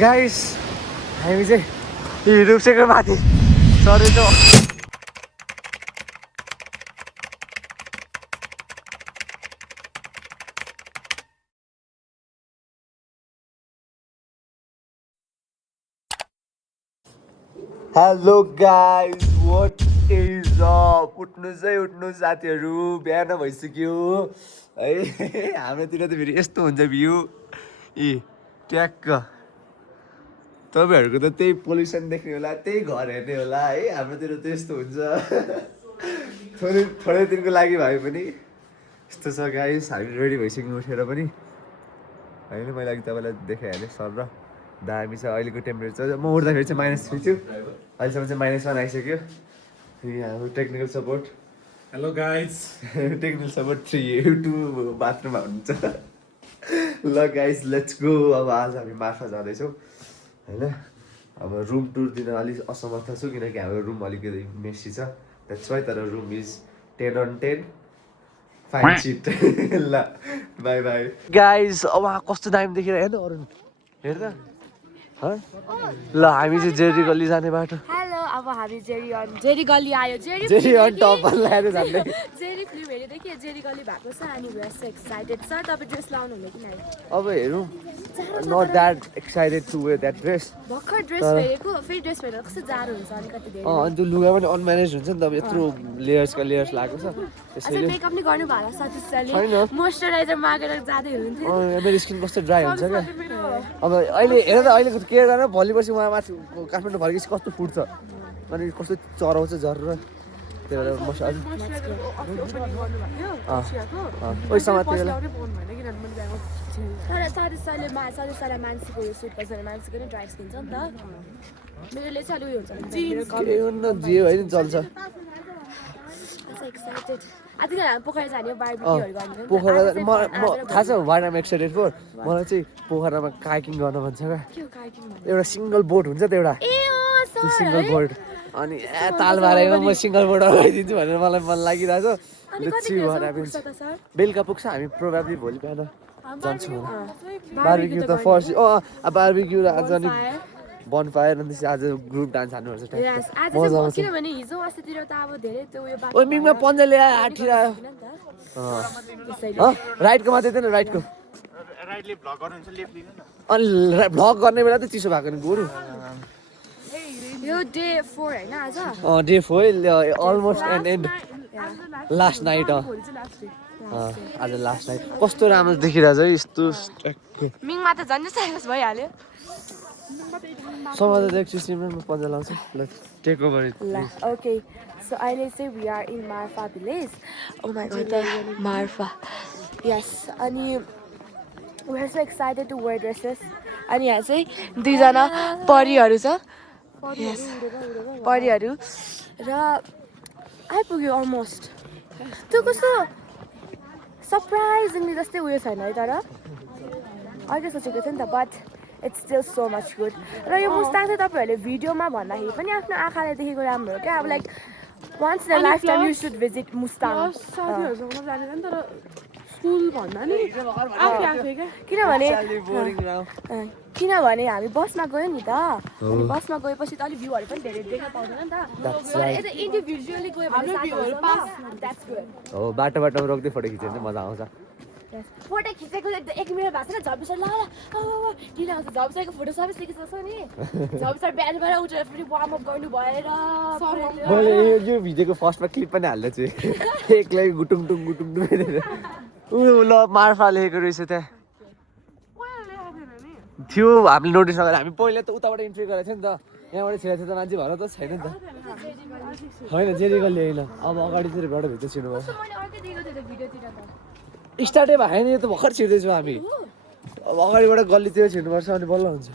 Guys हामी चाहिँ रुप्सेको माथि चढेछौँ। Hello guys, what is up? उठ्नु साथीहरू, बिहान भइसक्यो है। हाम्रोतिर त फेरि यस्तो हुन्छ भ्यू ट्याक्क। तपाईँहरूको त त्यही पोल्युसन देख्ने होला, त्यही घर हेर्ने होला है। हाम्रोतिर त यस्तो हुन्छ। थोरै दिनको लागि भए पनि यस्तो छ गाइस। हामी रेडी भइसक्यौँ उठेर पनि होइन। मैले अघि तपाईँलाई देखाइहालेँ सर र दामी छ अहिलेको टेम्परेचर। म उठ्दाखेरि चाहिँ -3 थियो, अहिलेसम्म चाहिँ -1 आइसक्यो। हाम्रो technical support. Hello guys. Technical support 3 2 बाथरुममा हुनुहुन्छ। ल गाइस लेट्स गो। अब आज हामी मार्फा जाँदैछौँ होइन। अब रुम टुर दिन अलिक असमर्थ छु किनकि हाम्रो रुम अलिकति मेसी छ। That's why. तर room is 10 on 10 fine sit. ल बाई बाई गाइस। अब कस्तो दामी देखेर हेर्नु अरू हेर्दा। ल हामी चाहिँ जेरी गल्ली जाने बाटो। हेलो, अब हामी जेरी गल्ली आयो। जेरी अन टप लगाएर जाँदै। जेरी फिल्म हेरेदेखि जेरी गल्ली भएको छ अनि we are so excited. Sir तपाईँ ड्रेस लाउनु हुने कि नै? अब हेरौँ। Not that excited to wear that dress. भर्खर ड्रेस फेरेको, फेरि ड्रेस फेरेर कस्तो जाडो हुन्छ अलिकति धेरै। अनि त्यो लुगा पनि अनम्यानेज हुन्छ नि त। अब यत्रो लेयर्सका लेयर्स लागेको छ त्यसैले। मेकअप नि गर्नु भएन सतीशले, मोइस्चराइजर मागेर जाँदै हुनुहुन्थ्यो। मेरो स्किन कस्तो ड्राई हुन्छ क्या। अब अहिले हेर त, अहिलेको केयर गरेर भोलि पर्सि उहाँ माथि काठमाडौँ फर्केपछि कस्तो फुट्छ अनि कस्तो चराउँछ झर्र। त्यही भएर मसाज तर सतीशले मान्छेको यो सुट गर्छ भने मान्छेको नै ड्राई स्किन छ नि त। मेरोले चाहिँ अलिक उयो हुन्छ जे होइन चल्छ। एक्साइटेड। आजकल हामी पोखरा जाने हो, बारबिक्यूहरू गर्ने। पोखरा थाहा छ वाइनामा एक्साइटेड फर। मलाई चाहिँ पोखरामा कायाकिङ गर्न भन्छ क्या। एउटा सिङ्गल बोट हुन्छ त एउटा, त्यो सिङ्गल बोट। अनि तालबारीमा म सिङ्गल बोट लगाइदिन्छु भनेर मलाई मन लागिरहेको छ। बेलुका पुग्छ। हामी प्रोभाब्ली भोलि बिहान जान्छौँ बारबिक्यू त फर्स्ट। बारबिक्यू र आज अनि बनफायर अनि आज ग्रुप डान्स हान्नुपर्छ। मजा आउँछ किनभने हिजो अस्तितिर त अब धेरै त्यो उयो ओ मिङमा पन्जाले आठिरहेको राइटको मात्रै थिएन। राइटको अनि भ्लग गर्ने बेला त चिसो भएको नि गोरु। यो डे 4 हैन आज? Day 4 almost and last night. आज लास्ट नाइट। कस्तो राम्रो देखिरहेछ है यस्तो। मिङमा त झन् साइलेन्स भइहाल्यो। समाज देख्छु सिमरमा पन्जा लाउँछु। ल take over it. Okay so अहिले चाहिँ we are in Marpha village. Oh my god Marpha. Yes अनि we are so excited to wear dresses. अनि यहाँ चाहिँ दुईजना परिहरू छ। यस परिहरू र आइपुग्यो अलमोस्ट। त्यो कस्तो सरप्राइजिङली जस्तै उयो छैन है। तर अर्कै सोचेको थियो नि त but it's still so much good. र यो मुस्ताङ चाहिँ तपाईँहरूले भिडियोमा भन्दाखेरि पनि आफ्नो आँखाले देखेको राम्रो हो क्या। अब like once in a lifetime you should visit Mustang. साथीहरूसँग जाने नि तर स्कुल भन्दा नि आफै क्या। किनभने हामी बसमा गयो नि त। अनि बसमा गएपछि त अलिक भ्यूहरू पनि धेरै देख्न पाउँदैन नि त। यता इन्डिभिजुअली गयो भने हो बाटो बाटोमा रोक्दै फोटो खिच्यो भने मजा आउँछ। फोटो खिचेको 1 मिनट भएको छ। झबिसर ल किन आउँछ झबिसरको फोटो सबै सिकिसक्छौ नि। झबिसर बिहान भएर उठेर फेरि वार्म अप गर्नु भएर मैले यो भिडियोको फर्स्टमा क्लिप पनि हाल्दैछु। एक्लै गुटुङ टुङ ल मार्फा लेखेको रहेछ त्यहाँ थियो। हामीले नोटिस नगरेर हामी पहिला त उताबाट इन्ट्री गरेको थियो नि त। यहाँबाट छिरेको थियो त मान्छे भएर त छैन नि त। होइन जेरी गल्ली होइन। अब अगाडितिर बाट भित्र छिर्नु भयो। स्टार्टै भएन यो त भर्खर छिर्दैछौँ हामी। अब अगाडिबाट गल्लीतिर छिर्नुपर्छ अनि बल्ल हुन्छ।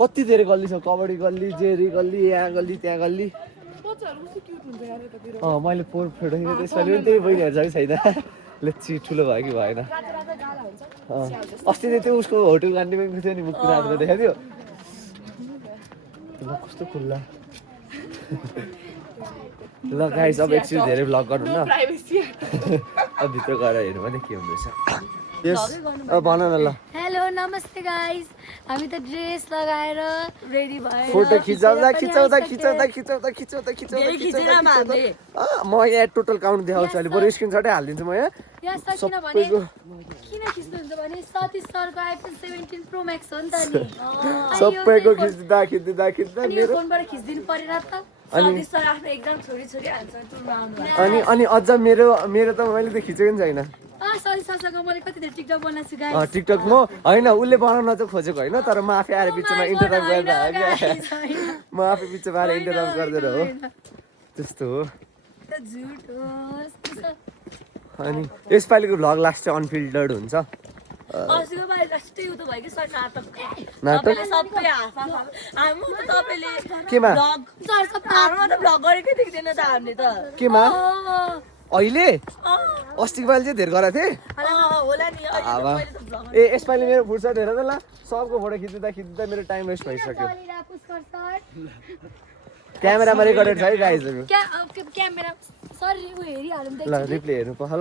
कति धेरै गल्ली छ। कबड्डी गल्ली, जेरी गल्ली, यहाँ गल्ली त्यहाँ गल्ली। मैले फोटो खिचेँ त्यसपालि पनि त्यही भइहाल्छ कि छैन। लेट्सी ठुलो भयो कि भएन। अस्ति नै त्यो उसको होटल गान्डीमा थियो नि मुक्ति राम्रो देखाइदियो। कस्तो खुल्ला। ल गाइस अब एकछिन धेरै भ्लग गर्नु न। अब भित्र गएर हेर्नु भने के हुँदैछ। यस अब भन न ल। हेलो हेलो नमस्ते गाइस हामी त ड्रेस लगाएर रेडी भएर फोटो खिचाउँदा खिचाउँदा खिचाउँदा खिचाउँदा खिचाउँदा धेरै खिचेर खिचाउँदा हामीले। म यहाँ टोटल काउन्ट देखाउँछु अहिले बरु स्क्रिनसटै हालिदिन्छु म यहाँ यस सर किनभने किन खिच्नुहुन्छ भने सतीश सरको आइफोन 17 प्रो म्याक्स हो नि त नि सबैको खिच्दा खिच्दा खिच्दा अनि यो मेरो फोनबाट खिच्दिनु परेन त सतीश सर आफ्नो एक्जाम छोडी हाल्छ टुरमा आउनु अनि अझ मेरो त मैले त खिचेको नि छैन सतीश सरसँग मैले कति धेरै टिकटक बनाएको छु गाइस टिकटक म होइन उसले बनाउन चाहिँ खोजेको होइन तर म आफै आएर बिचमा इन्टरप्ट गर्दा हो क्या म आफै बिचमा आएर इन्टरप्ट गर्दैन हो त्यस्तो हो त झुट हो अनि यसपालिको भ्लग लास्ट चाहिँ अनफिल्टर्ड हुन्छ अस्तिको पालि लास्टै उतो भयो कि सर नाटक नाटक तपाईँले सबै हामी त तपाईँले केमा भ्लग हाम्रोमा त भ्लग गरेकै देख्दैन त हामीले त केमा अहिले अस्तिको पालि चाहिँ धेरै गराएको थिएँ होला नि अब ए यसपालि मेरो फुर्सद हेर त ल सबको फोटो खिच्दा खिच्दा मेरो टाइम वेस्ट भइसक्यो क्यामेरामा रेकर्डेड छ है गाइजहरू क्यामेरा सर उ हेरिहालौँ ल रिप्ले हेर्नु पर्छ ल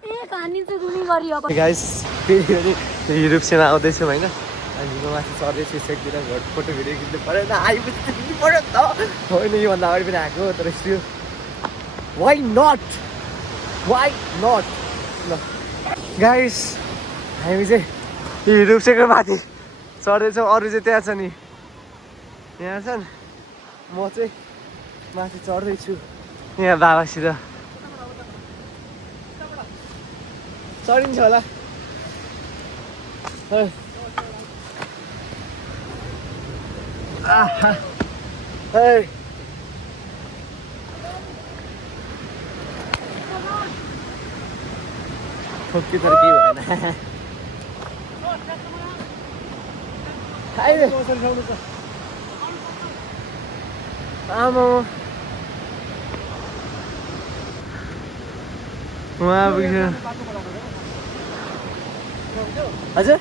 ए कहानी चाहिँ रुनी गरी अब गाइस फेरि पनि युरोप सेना आउँदैछौँ होइन अनि म माथि चढ्दै सुइसाइडतिर घर फोटो भिडियो खिच्नु पऱ्यो त आइपुग्नु पऱ्यो त होइन योभन्दा अगाडि पनि आएको तर स्टिल वाइ नट ल गाइस हामी चाहिँ युरोप सेनाको माथि चढ्दैछौँ अरू चाहिँ त्यहाँ छ नि यहाँ छन् म चाहिँ माथि चढ्दैछु यहाँ बाबासित चढिन्छ होला ठोक्की तर केही भएन आमा उहाँ पुग्छ हजुर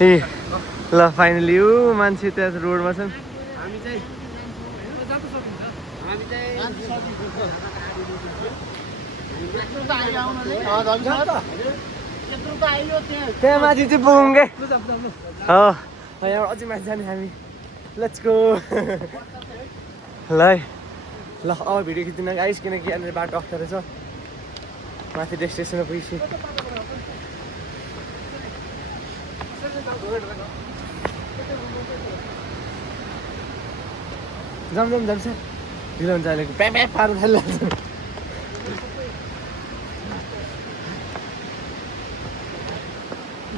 ए ल फाइनली ऊ मान्छे त्यहाँ रोडमा छन् त्यहाँ माथि चाहिँ पुगौँ के हो यहाँ अझै माथि जाने हामी लेट्स गो ल है ल अब भिडियो खिच्दिनँ गाइस किनकि यहाँनिर बाटो अप्ठ्यारो छ माथि डेस्टिनेसनमा पुगेपछि जाम जान्छ ढिलो हुन्छ अहिलेको प्याप पार्नु थालिहाल्छ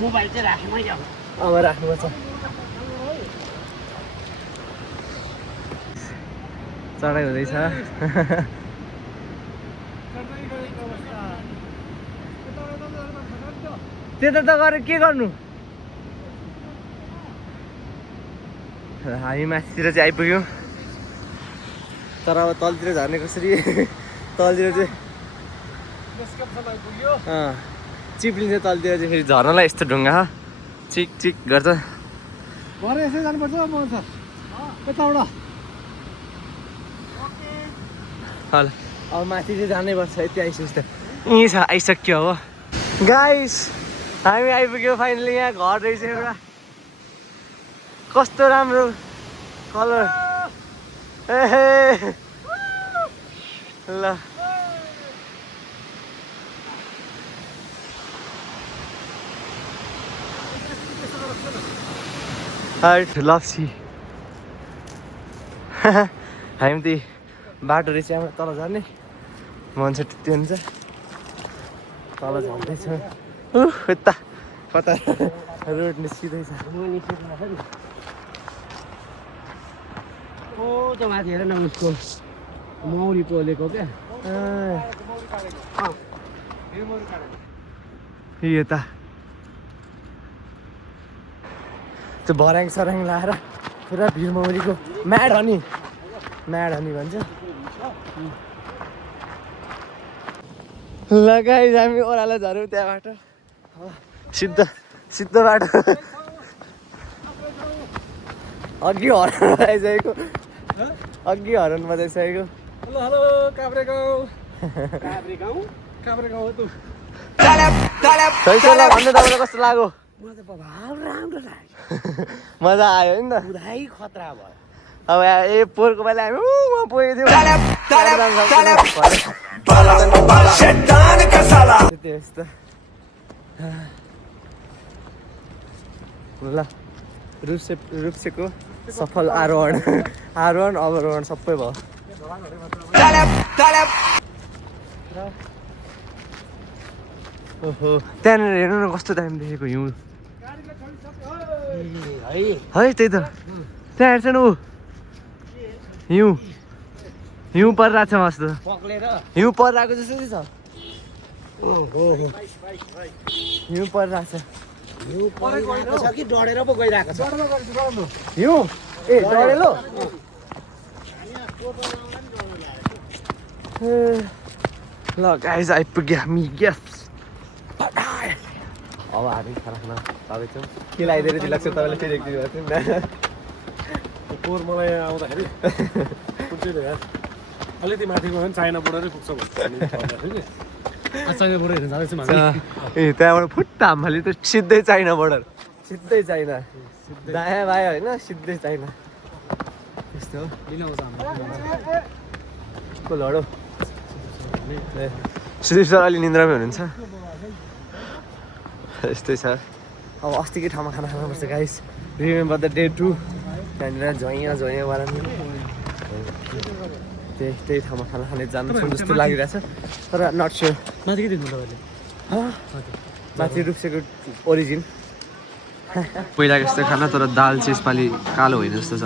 मोबाइल चाहिँ राख्नु है अब राख्नुपर्छ चढाइ हुँदैछ त्यता त गएर के गर्नु हामी माथितिर चाहिँ आइपुग्यौँ तर अब तलतिर झर्ने कसरी तलतिर चाहिँ चिप्लिन्छ तलतिर चाहिँ फेरि झर्नलाई यस्तो ढुङ्गा चिक चिक गर्छ यसै जानुपर्छ म त यताबाट ल अब माथि चाहिँ जानै पर्छ यति आइसक्यो त यहीँ छ आइसक्यो अब गाइस हामी आइपुग्यो फाइनली यहाँ घर रहेछ एउटा कस्तो राम्रो कलर ए ल लप्सी हामी त्यही बाटो रहेछ यहाँ तल झर्ने मान्छे त्यो हुन्छ तल झर्दैछ यता कता रोड निस्किँदैछ ओ त्यो माथि हेर न उसको मौरी पोलेको क्या यता त्यो भर्याङ सराङ लाएर पुरा भिरमौरीको म्याड हनी भन्छ लगाइ हामी ओह्रालो झऱ्यौँ त्यहाँबाट सिद्ध बाटो अघि हराएर आइसकेको अघि हरन बजाइसकेको हेलो हेलो काभ्रे गाउँ काभ्रे गाउँ हो तँ सही भन्नु तपाईँलाई कस्तो लाग्यो मलाई त बाबा राम्रो लाग्यो मजा आयो नि त पुरै खतरा भयो अब ए पोहोरको पालि हामी उहाँ पुगेको थियौँ त्यति यस्तो ल रुप्सेको सफल आरोहण अवरोहण सबै भयो ओहो त्यहाँनिर हेर्नु न कस्तो टाइम देखेको हिउँ है त्यही त त्यहाँ हेर्छ न ऊ हिउँ परिरहेको छ मस्तो हिउँ परिरहेको जस्तो चाहिँ छ हिउँ परिरहेको छ छ कि डढेर पो गइरहेको छ हिउँ ए डढेलो ल गाइज आइपुग्यो हामी ग्यास अब हामी खाना खाना पाउँछौँ के लगाइदिएर चाहिँ लाग्छ तपाईँले फेरि एकदिन भएको थियो नि पोहोर मलाई आउँदाखेरि कुन चाहिँ यार अलिकति माथि गयो भने चाइना बोर्डरै पुग्छ चाइना बोर्डर हेर्नु जाँदैछु ए त्यहाँबाट फुट्टा हामफाले त सिधै चाइना बोर्डर सिधै चाइना दायाँ बायाँ होइन सिधै चाइना त्यस्तो हो को लडो ए सुदीप सर अलि निन्द्रामै हुनुहुन्छ यस्तै छ अब अस्तिकै ठाउँमा खाना खानुपर्छ गाइस रिमेम्बर द डे 2 त्यहाँनिर झैँ वाला त्यही ठाउँमा खाना खाने जान्छौँ जस्तो लागिरहेछ तर नट स्योर माथि के देख्नु तपाईँले माथि रुप्सेको ओरिजिन पहिला जस्तो खाना तर दाल चाहिँ यसपालि कालो होइन जस्तो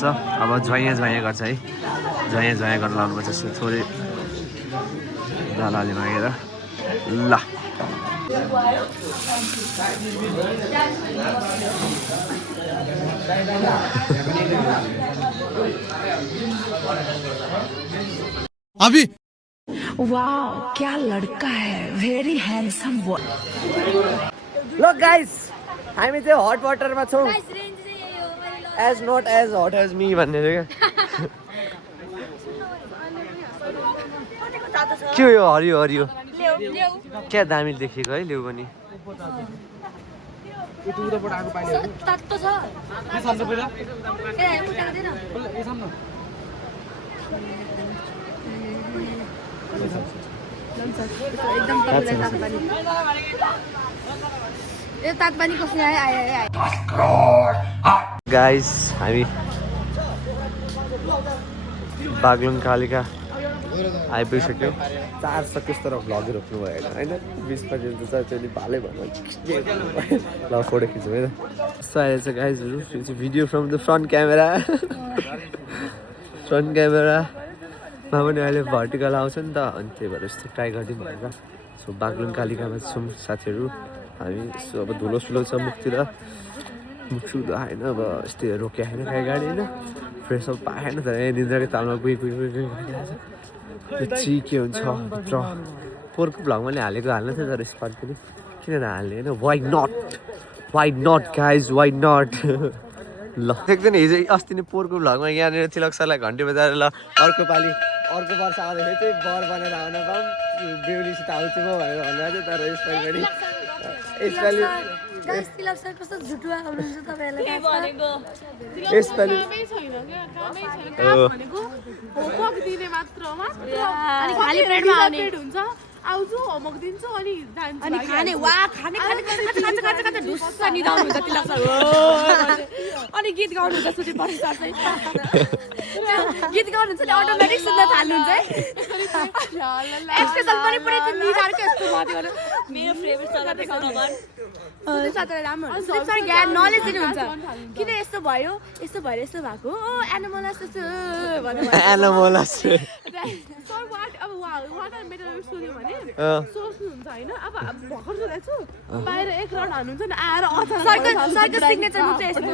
छ अब झैँ गर्छ है झैँ गरेर लानुपर्छ जस्तो थोरै दाल अलि मागेर ल अभी वाओ क्या लड़का है वेरी हैंडसम बॉय ल गाइस हामी चाहिँ हट वाटरमा छौँ as not as hot as me भन्ने थियो क्या के हो यो हरियो क्या दामी देखेको है लेउ पनि गाइस हामी बागलुङ कालिका आइपुगिसक्यो 4 सकिस तर भ्लग रोक्नु भएन होइन 20 पर्सेन्ट त चाहिँ भालै भयो ल फोटो खिच्नु होइन सो अहिले चाहिँ गाइजहरू भिडियो फ्रम द फ्रन्ट क्यामेरामा पनि अहिले भर्टिकल आउँछ नि त अनि त्यही भएर यस्तो ट्राई गरिदिउँ भनेर सो बागलुङ कालिकामा छौँ साथीहरू हामी सो अब धुलो सुलो छ मुखतिर मुखसुलो होइन अब यस्तै रोक्यो होइन काहीँ गाडी होइन फ्रेस अप पाएन तर यहाँ निन्द्राको तालमा गइ के हुन्छ भित्र पोहोरको भ्लग मैले हालेको हाल्नु थियो तर स्पट पनि किन नहाल्ने होइन why not guys why not ल देख्दैन हिजो अस्ति नै पोहोरको भ्लगमा यहाँनिर तिलक सरलाई घन्टी बजाएर ल अर्को वर्ष आउँदाखेरि चाहिँ बर बनेर आउन पाऊँ बेहुलीसित आउँछु म भनेर भन्नु थियो तर यसपालि आउँछु होमवर्क दिन्छु अनि खाने वा खाने ढुस्स निदाउनुहुन्छ तिलक सर अनि गीत गाउनुहुन्छ सुति परिसर चाहिँ गीत गाउनुहुन्छ नि अटोमेटिक सुन्न थाल्नुहुन्छ है एक्सप्रेसन पनि पुरै निदारको यस्तो भयो मेरो फेभरेट सर राम्रो सर ज्ञान नलेज दिनुहुन्छ किन यस्तो भयो यस्तो भएको एनिमलस एनिमलस सर वाट अब वाटर मेटर सोध्यो भने सोच्नुहुन्छ होइन अब भर्खर सोधेको छु बाहिर एक राउन्ड हाल्नुहुन्छ नि आएर सरको सिग्नेचर हुन्छ यस्तो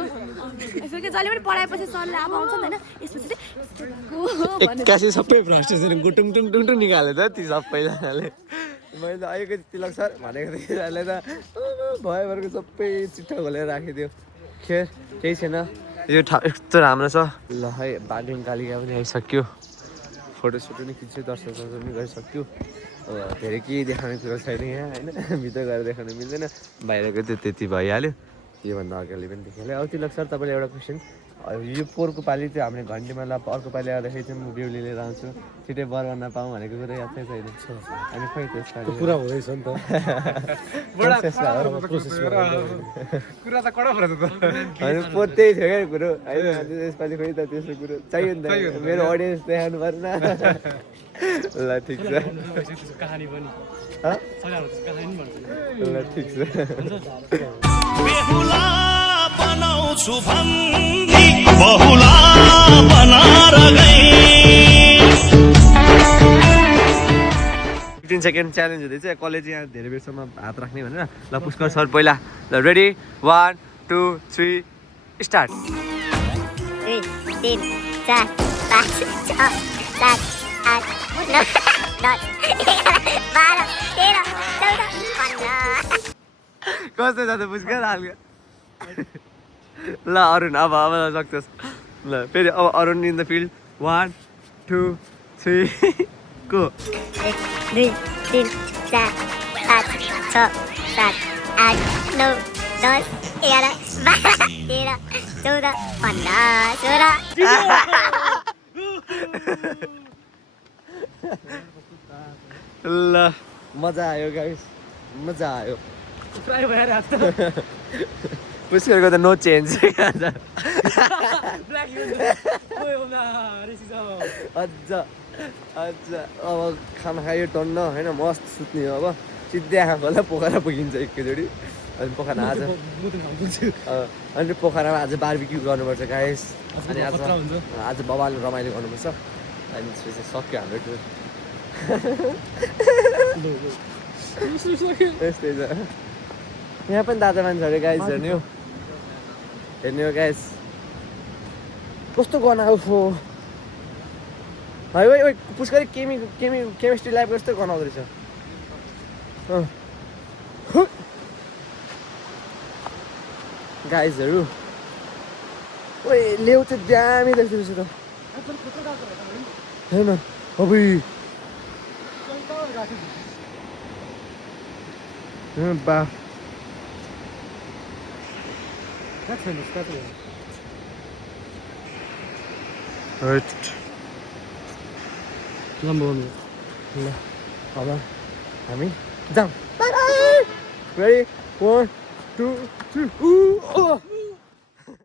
यसो के जहिले पनि पढाएपछि सरले अब आउँछ नि होइन यसपछि एक्कासी सबै भ्रष्टाचार गुटुङ टुङ टुङ टुङ निकाल्यो त ती सबैजनाले मैले त अहिलेको तिलक सर भनेको थिएँ त भयो सबै चिट्ठा खोलेर राखिदियो खेर केही छैन यो ठाउँ यस्तो राम्रो छ ल है बागलुङ कालिका पनि आइसक्यो फोटोसोटो पनि खिच्यो दर्शन पनि गरिसक्यो अब धेरै केही देखाउने कुरो छैन यहाँ होइन भित्र गएर देखाउनु मिल्दैन बाहिरको त्यो त्यति भइहाल्यो योभन्दा अगाडि पनि देखिहाल्यो अब तिलक सर तपाईँले एउटा क्वेसन यो पोहोरको पालि त्यो हामीले घन्टीमा अर्को पालि आउँदाखेरि चाहिँ म बेहुली लिएर आउँछु छिटै बर गर्न पाऊँ भनेको कुरा याद चाहिँ छैन अनि खोइ त्यसपालि कुरा हुँदैछ नि त कुरा त कडा परेछ त होइन त्यही थियो क्या कुरो होइन त्यसपालि खोइ त त्यस्तो कुरो चाहियो नि त मेरो अडियन्स देखाउनु परेन ल ठिक छ कहानी पनि ल ठिक छ बेहुला बनाउँछु भन्दी बहुला बनाएर गए 15 सेकेन्ड च्यालेन्ज हुँदैछ कलेज यहाँ धेरै बेरसम्म हात राख्ने भनेर ल पुष्कर सर पहिला ल रेडी 1 2 3 स्टार्ट 2 3 4 5 6 7 8 9 10 11 12 13 14 15 कस्तो जाँदा पुष्कर हाल्यो ल अरुण अब सक्छस् ल फेरि अब Arun in the field 1 2 3 go 2 3 4 5 6 7 8 9 10 11 12 13 14 15 16 ल मजा आयो गाइस मजा आयो प्राय भएर हात त पुष्करको त नो चेन्ज ब्ल्याक अझ अब खाना खायो टन्न होइन मस्त सुत्ने हो अब सिधै आँखा खोला पोखरा पुगिन्छ एकैचोटि अनि पोखरा आज अनि पोखरामा आज बार्बिक्यू गर्नुपर्छ गाइस अनि आज बबाले रमाइलो गर्नुपर्छ अनि त्यसपछि सक्यो हाम्रो टुर यस्तै छ यहाँ पनि दादा मान्छेहरू गाइस हेर्ने हो गाइस कस्तो गनाएको है ओ पुष्करी केमिस्ट्री ल्याब कस्तो गनाउँदो रहेछ गाइजहरू ओ ल्याउ चाहिँ दामी देख्दो रहेछ त होइन अब बा लम्बो ल अब हामी जाउँ रेडी 1 2 3